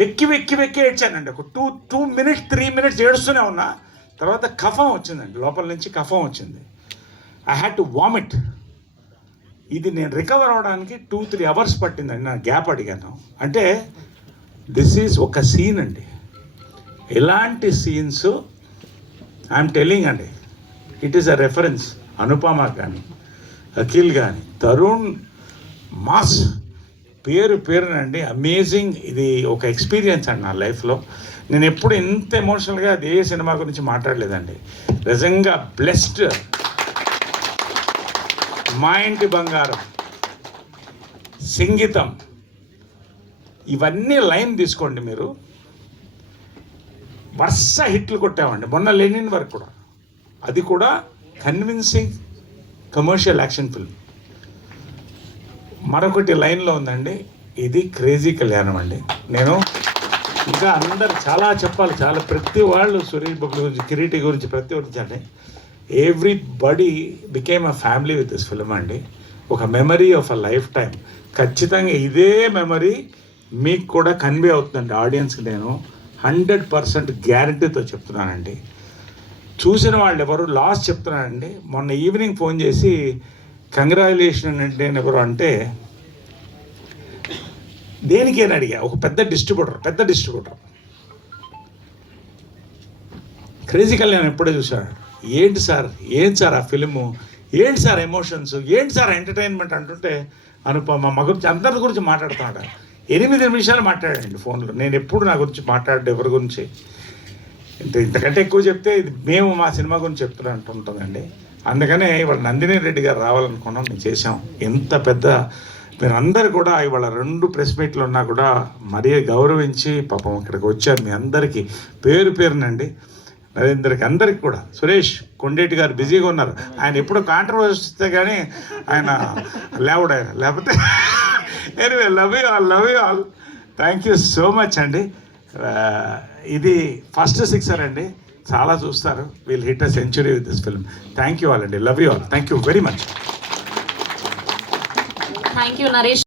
వెక్కి వెక్కి వెక్కి ఏడ్చానండి. ఒక 2 minutes 3 minutes ఏడుస్తూనే ఉన్నా. తర్వాత కఫం వచ్చిందండి, లోపల నుంచి కఫం వచ్చింది. I had to vomit. ఇది నేను రికవర్ అవ్వడానికి 2-3 hours పట్టిందండి. నా గ్యాప్ అడిగాను. అంటే దిస్ ఈజ్ ఒక సీన్ అండి. ఇలాంటి సీన్స్ ఐఎమ్ టెల్లింగ్ అండి, it is a reference. Anupama కానీ, అఖిల్ కానీ, తరుణ్, మాస్, పేరునండి అమేజింగ్. ఇది ఒక ఎక్స్పీరియన్స్ అండి నా లైఫ్లో. నేను ఎప్పుడు ఇంత ఎమోషనల్గా అది ఏ సినిమా గురించి మాట్లాడలేదండి. నిజంగా బ్లెస్డ్. మా ఇంటి బంగారం, సంగీతం, ఇవన్నీ లైన్ తీసుకోండి మీరు, వరుస హిట్లు కొట్టామండి. మొన్న లెనిన్ వరకు కూడా, అది కూడా కన్విన్సింగ్ కమర్షియల్ యాక్షన్ ఫిల్మ్. మరొకటి లైన్లో ఉందండి, ఇది క్రేజీ కళ్యాణం అండి. నేను ఇంకా అందరు చాలా చెప్పాలి, చాలా ప్రతి వాళ్ళు సురేష్ బాబు గురించి, కిరీటి గురించి, ప్రతి గురించి అండి. Everybody became a family with this film అండి. ఒక memory of a life time. ఖచ్చితంగా ఇదే మెమరీ మీకు కూడా కన్వే అవుతుందండి ఆడియన్స్కి. నేను 100% గ్యారంటీతో చెప్తున్నానండి. చూసిన వాళ్ళు ఎవరు లాస్ట్ చెప్తున్నానండి. మొన్న ఈవినింగ్ ఫోన్ చేసి కంగ్రాచులేషన్ అంటే ఎవరు అంటే దేనికేని అడిగా. ఒక పెద్ద డిస్ట్రిబ్యూటర్ క్రేజీ కళ్యాణ్ ఎప్పుడే చూశాడు. ఏంటి సార్ ఆ ఫిలిము, ఏంటి సార్ ఎమోషన్స్, ఏంటి సార్ ఎంటర్టైన్మెంట్ అంటుంటే, అనుపమ మా గురించి అందరి గురించి మాట్లాడుతున్నాడు. 8 నిమిషాలు మాట్లాడండి ఫోన్లో. నేను ఎప్పుడు నా గురించి మాట్లాడే ఎవరి గురించి ఇంతకంటే ఎక్కువ చెప్తే ఇది మేము మా సినిమా గురించి చెప్తున్నట్టు ఉంటుందండి. అందుకనే ఇవాళ నందిని రెడ్డి గారు రావాలనుకున్నాం, మేము చేసాం. ఎంత పెద్ద మీరందరూ కూడా ఇవాళ 2 ప్రెస్ మీట్లు ఉన్నా కూడా మరీ గౌరవించి పాపం ఇక్కడికి వచ్చారు. మీ అందరికీ పేరునండి, నరేంద్రకి, అందరికి కూడా. సురేష్ కొండేటి గారు బిజీగా ఉన్నారు. ఆయన ఎప్పుడు కాంట్రవర్సీ వస్తే కానీ ఆయన లేకపోతే anyway love you all. Thank you so much అండి. ఇది ఫస్ట్ 6 అండి, చాలా చూస్తారు. Will hit a century with this film. Thank you all అండి. Love you all. Thank you very much. Thank you Naresh.